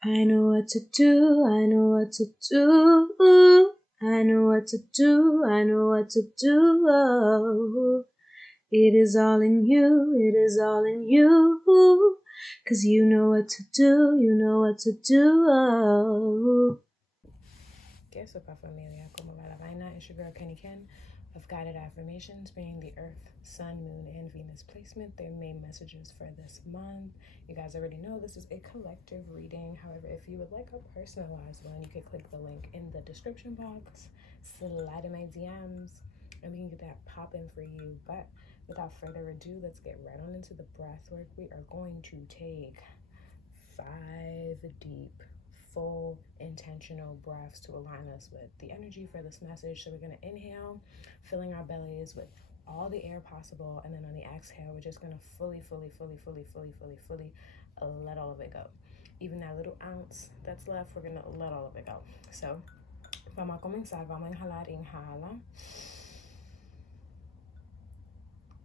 I know what to do, I know what to do. I know what to do, I know what to do. Oh, it is all in you, it is all in you. 'Cause you know what to do, you know what to do. Oh. ¿Qué es sopa familia? Como va la vaina? It's your girl Kenny Ken of Guided Affirmations, bringing the Earth, Sun, Moon, and Venus placement, their main messages for this month. You guys already know this is a collective reading. However, if you would like a personalized one, you can click the link in the description box, slide in my DMs, and we can get that popping for you. But without further ado, let's get right on into the breath work. We are going to take 5 deep, full, intentional breaths to align us with the energy for this message. So we're going to inhale, filling our bellies with all the air possible, and then on the exhale, we're just going to fully let all of it go. Even that little ounce that's left, we're going to let all of it go. So vamos a comenzar. Vamos a inhalar. Inhala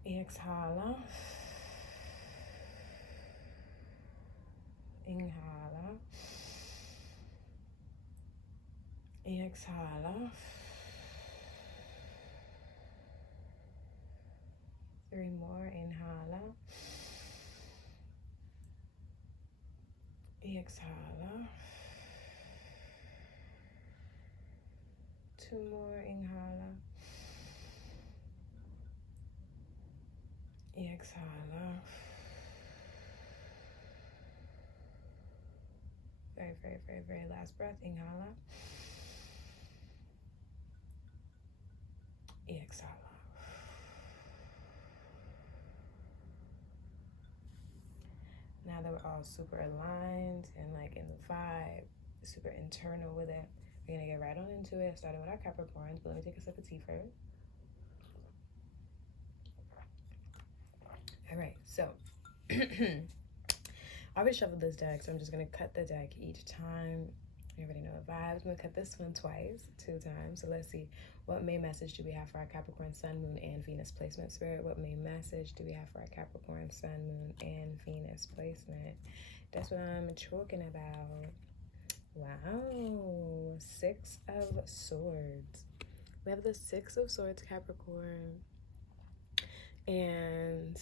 y exhala. Inhala y exhala. 3 more. Inhala y exhala. 2 more. Inhala y exhala. Very last breath. Inhala y exhala. Now that we're all super aligned and like in the vibe, super internal with it, we're gonna get right on into it, starting with our Capricorns. But let me take a sip of tea first. All right, so I already shuffled this deck, so I'm just gonna cut the deck each time. You already know the vibes. I'm gonna cut this one twice, 2 times. So let's see, what main message do we have for our Capricorn Sun, Moon, and Venus placement, Spirit? What main message do we have for our Capricorn Sun, Moon, and Venus placement? That's what I'm talking about. Wow, 6 of Swords. We have the 6 of Swords, Capricorn, and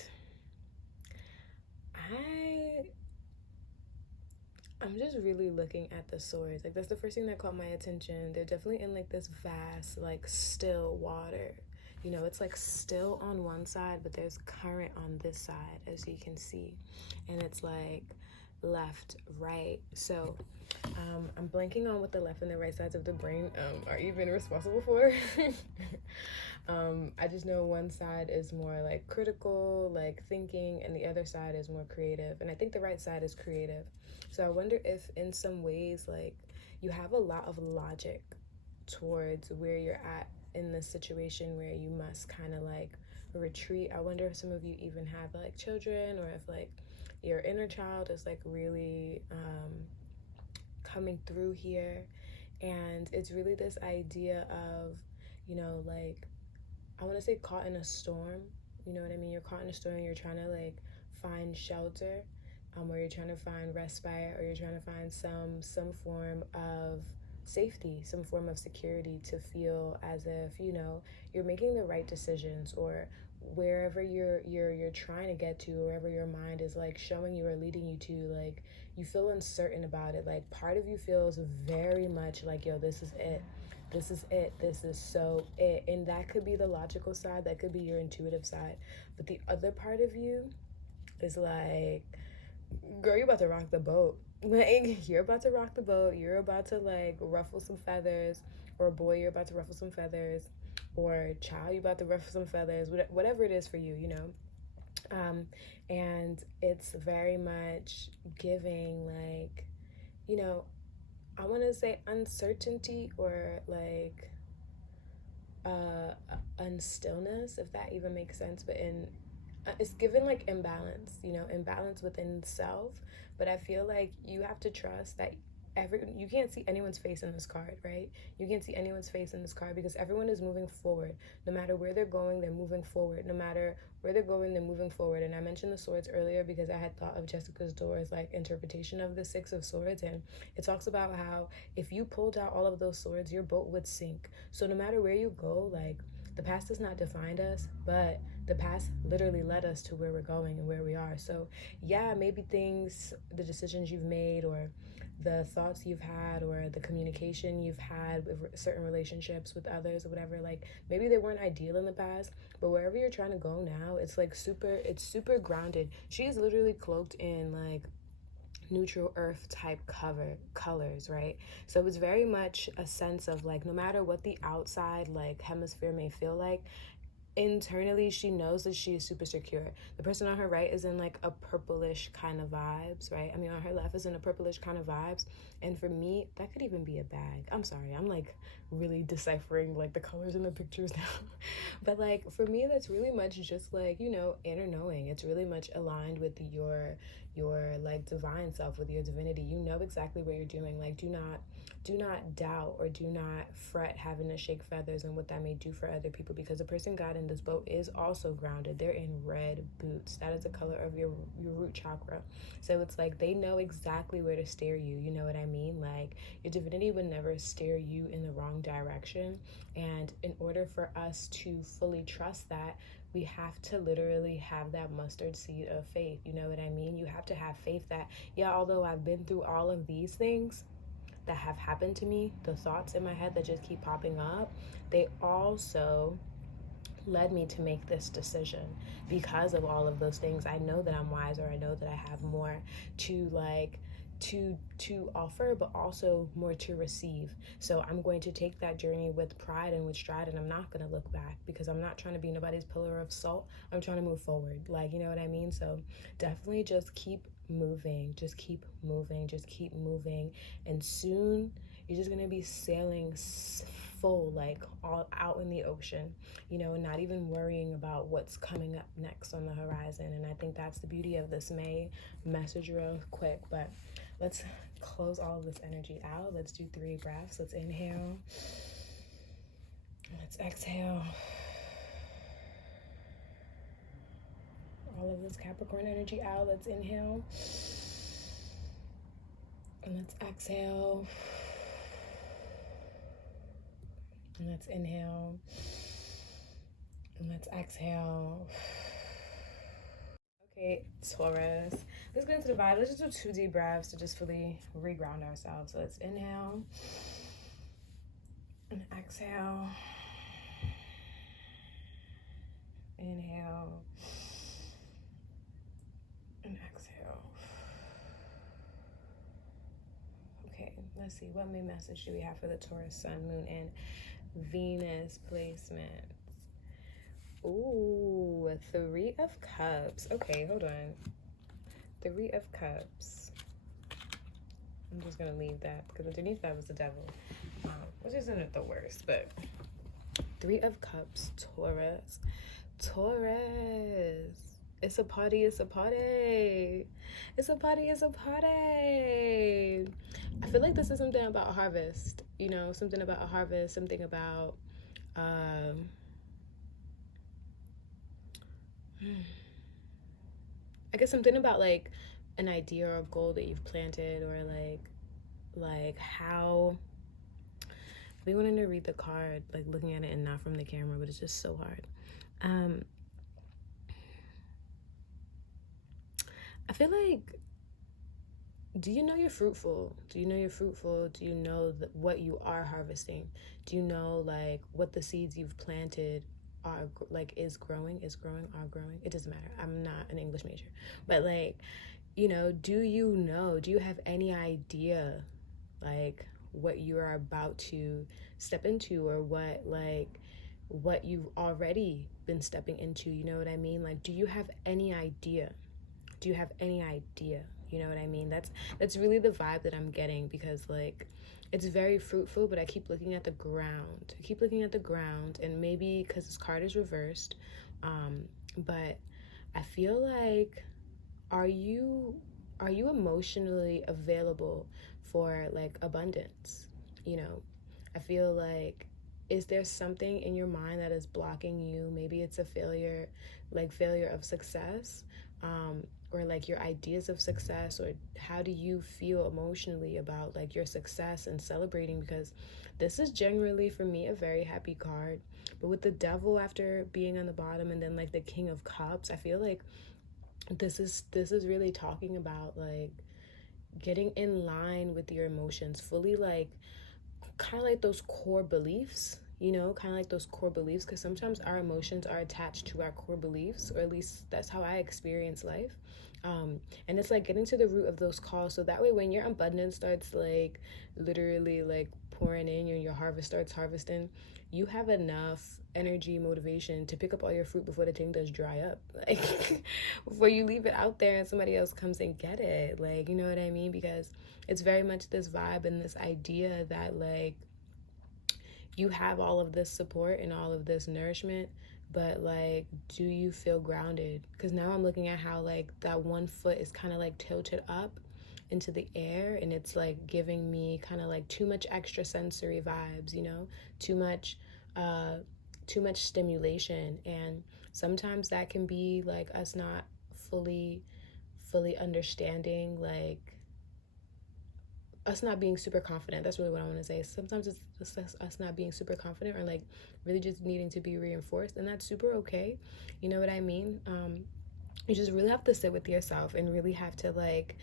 I'm just really looking at the swords. Like, that's the first thing that caught my attention. They're definitely in like this vast, like, still water. You know, it's like still on one side, but there's current on this side, as you can see. And it's like left, right. So I'm blanking on what the left and the right sides of the brain are even responsible for. I just know one side is more like critical, like thinking, and the other side is more creative. And I think the right side is creative. So I wonder if in some ways, like, you have a lot of logic towards where you're at in this situation where you must kind of like retreat. I wonder if some of you even have like children, or if like your inner child is like really coming through here. And it's really this idea of, you know, like, I want to say caught in a storm. You know what I mean? You're caught in a storm, you're trying to like find shelter, or you're trying to find respite, or you're trying to find some form of safety, some form of security, to feel as if, you know, you're making the right decisions, or wherever you're trying to get to, wherever your mind is like showing you or leading you to, like, you feel uncertain about it. Like, part of you feels very much like, yo, this is it, this is it, this is so it. And that could be the logical side, that could be your intuitive side. But the other part of you is like, girl, you're about to rock the boat. Like, you're about to rock the boat. You're about to like ruffle some feathers. Or boy, you're about to ruffle some feathers. Or child, you're about to ruffle some feathers. Whatever it is for you, you know. And it's very much giving, like, you know, I want to say uncertainty, or like unstillness, if that even makes sense. But in it's given like imbalance, you know, imbalance within self. But I feel like you have to trust that you can't see anyone's face in this card, right? You can't see anyone's face in this card because everyone is moving forward. No matter where they're going, they're moving forward. No matter where they're going, they're moving forward. And I mentioned the swords earlier because I had thought of Jessica's Door's like interpretation of the Six of Swords, and it talks about how if you pulled out all of those swords, your boat would sink. So no matter where you go, like, the past does not define us, but the past literally led us to where we're going and where we are. So yeah, maybe things, the decisions you've made, or the thoughts you've had, or the communication you've had with certain relationships with others or whatever, like maybe they weren't ideal in the past, but wherever you're trying to go now, it's like it's super grounded. She's literally cloaked in like neutral earth type colors, right? So it's very much a sense of like, no matter what the outside like hemisphere may feel like, internally she knows that she is super secure. The person on her right is in like a purplish kind of vibes, right? I mean, on her left is in a purplish kind of vibes, and for me that could even be a bag. I'm sorry, I'm like really deciphering like the colors in the pictures now. But like for me, that's really much just like, you know, inner knowing. It's really much aligned with your like divine self, with your divinity. You know exactly what you're doing. Like, do not doubt or do not fret having to shake feathers and what that may do for other people, because the person got in this boat is also grounded. They're in red boots. That is the color of your root chakra. So it's like they know exactly where to steer you. You know what I mean? Like, your divinity would never steer you in the wrong direction. And in order for us to fully trust that, we have to literally have that mustard seed of faith. You know what I mean? You have to have faith that, yeah, although I've been through all of these things that have happened to me, the thoughts in my head that just keep popping up, they also led me to make this decision. Because of all of those things, I know that I'm wiser. I know that I have more to like to offer, but also more to receive. So I'm going to take that journey with pride and with stride, and I'm not going to look back, because I'm not trying to be nobody's pillar of salt. I'm trying to move forward, like, you know what I mean? So definitely just keep moving, just keep moving, just keep moving, and soon you're just going to be sailing full, like all out in the ocean, you know, and not even worrying about what's coming up next on the horizon. And I think that's the beauty of this May message real quick. But let's close all of this energy out. Let's do 3 breaths. Let's inhale. Let's exhale. All of this Capricorn energy out. Let's inhale. And let's exhale. And let's inhale. And let's exhale. Okay, Taurus. Let's go into the vibe. Let's just do 2 deep breaths to just fully reground ourselves. So let's inhale and exhale. Inhale and exhale. Okay, let's see. What May message do we have for the Taurus Sun, Moon, and Venus placements? Ooh, 3 of Cups. Okay, hold on. 3 of Cups. I'm just gonna leave that because underneath that was the devil, which isn't the worst. But 3 of Cups, Taurus. It's a party, it's a party. It's a party, it's a party. I feel like this is something about harvest, you know, something about a harvest, something about I guess something about like an idea or a goal that you've planted, or like how we wanted to read the card, like looking at it and not from the camera, but it's just so hard. I feel like, do you know you're fruitful? Do you know you're fruitful? Do you know what you are harvesting? Do you know like what the seeds you've planted are like are growing? It doesn't matter. I'm not an English major, but like, you know, do you have any idea like what you are about to step into, or what you've already been stepping into? You know what I mean? Like, do you have any idea? You know what I mean? That's really the vibe that I'm getting, because like it's very fruitful, but I keep looking at the ground. And maybe because this card is reversed, but I feel like, are you are you emotionally available for like abundance? You know, I feel like, is there something in your mind that is blocking you? Maybe it's a failure, like failure of success, or like your ideas of success, or how do you feel emotionally about like your success and celebrating? Because this is generally for me a very happy card, but with the devil after being on the bottom and then like the king of cups, I feel like this is really talking about like getting in line with your emotions fully, like kind of like those core beliefs, you know, kind of like those core beliefs, because sometimes our emotions are attached to our core beliefs, or at least that's how I experience life. And it's like getting to the root of those calls, so that way when your abundance starts like literally like pouring in, your harvest starts harvesting, you have enough energy, motivation to pick up all your fruit before the thing does dry up, like before you leave it out there and somebody else comes and get it, like, you know what I mean? Because it's very much this vibe and this idea that like you have all of this support and all of this nourishment, but like, do you feel grounded? Because now I'm looking at how like that one foot is kind of like tilted up into the air, and it's like giving me kind of like too much extra sensory vibes, you know, too much uh too much stimulation. And sometimes that can be like us not fully understanding, like us not being super confident. That's really what I want to say. Sometimes it's us not being super confident, or like really just needing to be reinforced, and that's super okay. You know what I mean? You just really have to sit with yourself and really have to like,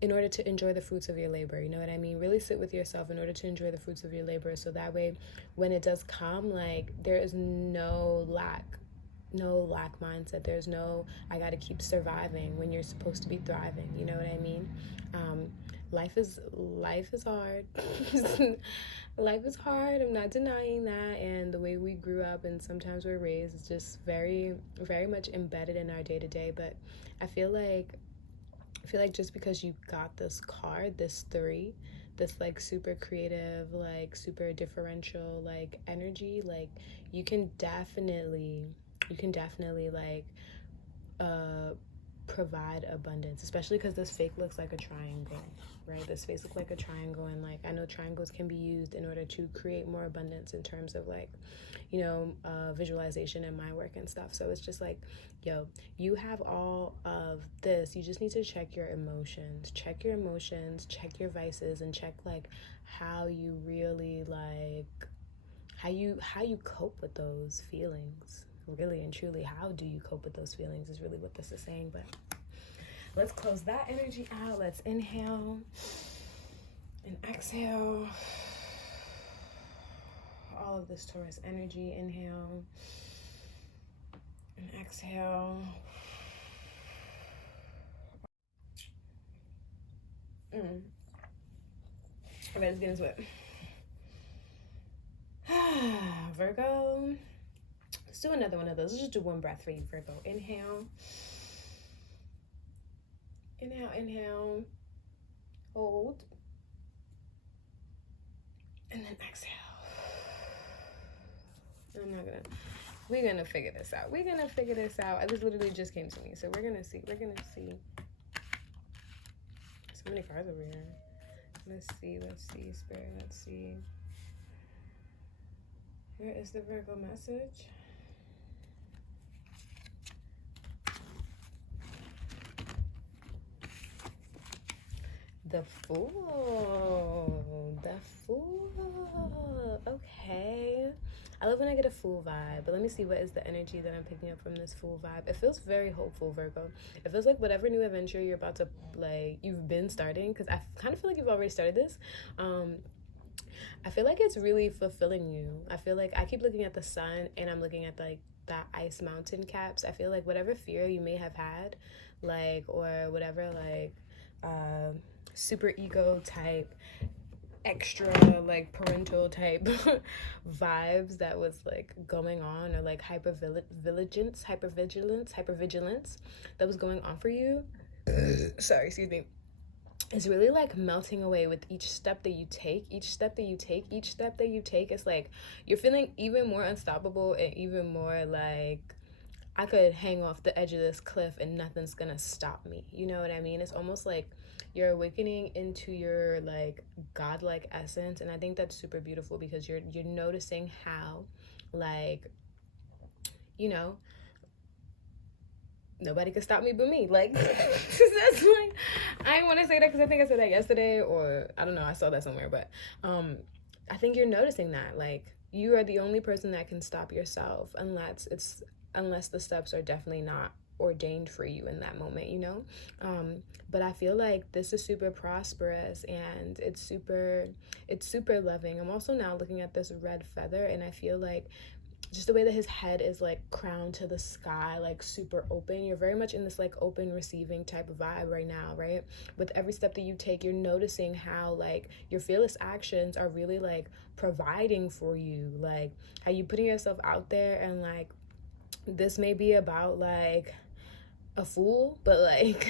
in order to enjoy the fruits of your labor, you know what I mean? Really sit with yourself in order to enjoy the fruits of your labor, so that way when it does come, like there is no lack mindset. There's no I gotta keep surviving when you're supposed to be thriving, you know what I mean? um, life is hard. Life is hard, I'm not denying that, and the way we grew up and sometimes we're raised is just very very much embedded in our day-to-day. But I feel like just because you got this card, this three, this like super creative, like super differential like energy, like you can definitely like uh provide abundance, especially because this fake looks like a triangle, right? This face looks like a triangle, and like I know triangles can be used in order to create more abundance in terms of like, you know, visualization and my work and stuff. So it's just like, yo, you have all of this. You just need to check your emotions, check your vices, and check like how you really like how you cope with those feelings. Really and truly, how do you cope with those feelings is really what this is saying. But let's close that energy out. Let's inhale and exhale all of this Taurus energy. Inhale and exhale. Okay, let's get into it. Virgo, let's do another one of those. Let's just do one breath for you, Virgo. Inhale, hold, and then exhale. We're gonna figure this out. This literally just came to me, so we're gonna see. So many cards over here. Let's see, Spirit, let's see. Where is the Virgo message? The Fool. Okay. I love when I get a Fool vibe, but let me see what is the energy that I'm picking up from this Fool vibe. It feels very hopeful, Virgo. It feels like whatever new adventure you're about to, like, you've been starting, because I kind of feel like you've already started this. I feel like it's really fulfilling you. I feel like I keep looking at the sun, and I'm looking at like that ice mountain caps. I feel like whatever fear you may have had, like, or whatever, like, super ego type, extra like parental type vibes that was like going on, or like hypervigilance that was going on for you. Sorry, excuse me. It's really like melting away with each step that you take. It's like you're feeling even more unstoppable and even more like, I could hang off the edge of this cliff and nothing's gonna stop me. You know what I mean? It's almost like you're awakening into your like godlike essence, and I think that's super beautiful because you're noticing how, like, you know, nobody could stop me but me. Like, that's like, I didn't want to say that because I think I said that yesterday, or I don't know, I saw that somewhere, but I think you're noticing that, like, you are the only person that can stop yourself unless the steps are definitely not ordained for you in that moment, you know. But I feel like this is super prosperous, and it's super loving. I'm also now looking at this red feather, and I feel like just the way that his head is like crowned to the sky, like super open. You're very much in this like open receiving type of vibe right now, right? With every step that you take, you're noticing how like your fearless actions are really like providing for you, like how you putting yourself out there, and like this may be about like a fool, but like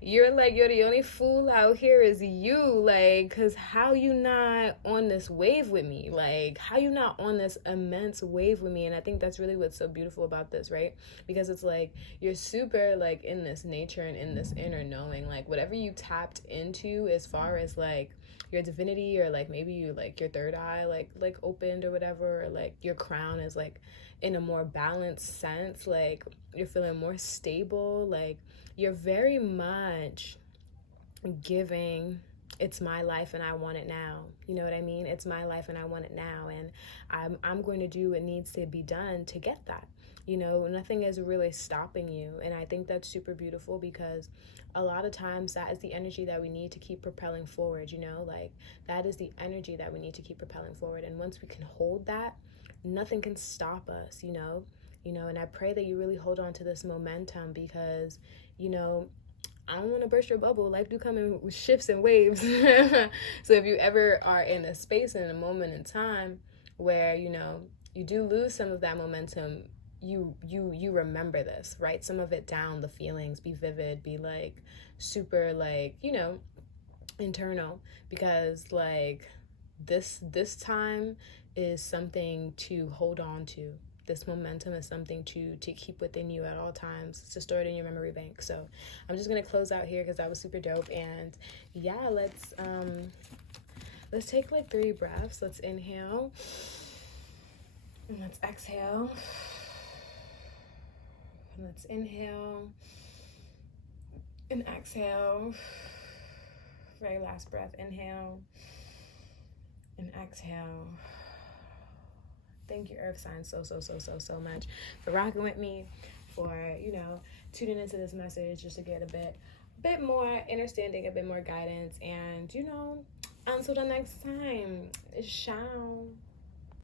you're the only fool out here is you, like, because how you not on this wave with me, like how you not on this immense wave with me. And I think that's really what's so beautiful about this, right? Because it's like you're super like in this nature and in this inner knowing, like whatever you tapped into as far as like your divinity, or like maybe you like your third eye like opened or whatever, or like your crown is like in a more balanced sense, like you're feeling more stable, like you're very much giving, it's my life and I want it now. You know what I mean? It's my life and I want it now, and I'm going to do what needs to be done to get that. You know, nothing is really stopping you, and I think that's super beautiful because a lot of times that is the energy that we need to keep propelling forward, you know, like that is the energy that we need to keep propelling forward. And once we can hold that, nothing can stop us, you know. And I pray that you really hold on to this momentum because, you know, I don't want to burst your bubble. Life do come in shifts and waves. So if you ever are in a space and a moment in time where, you know, you do lose some of that momentum, you remember this, write some of it down, the feelings, be vivid, be like super like, you know, internal, because like this time is something to hold on to. This momentum is something to keep within you at all times, to store it in your memory bank. So I'm just gonna close out here because that was super dope. And yeah, let's take like 3 breaths. Let's inhale and let's exhale. And let's inhale and exhale. Very last breath, inhale and exhale. Thank you, Earth signs, so much for rocking with me, for, you know, tuning into this message just to get a bit more understanding, a bit more guidance. And, you know, until the next time, ciao.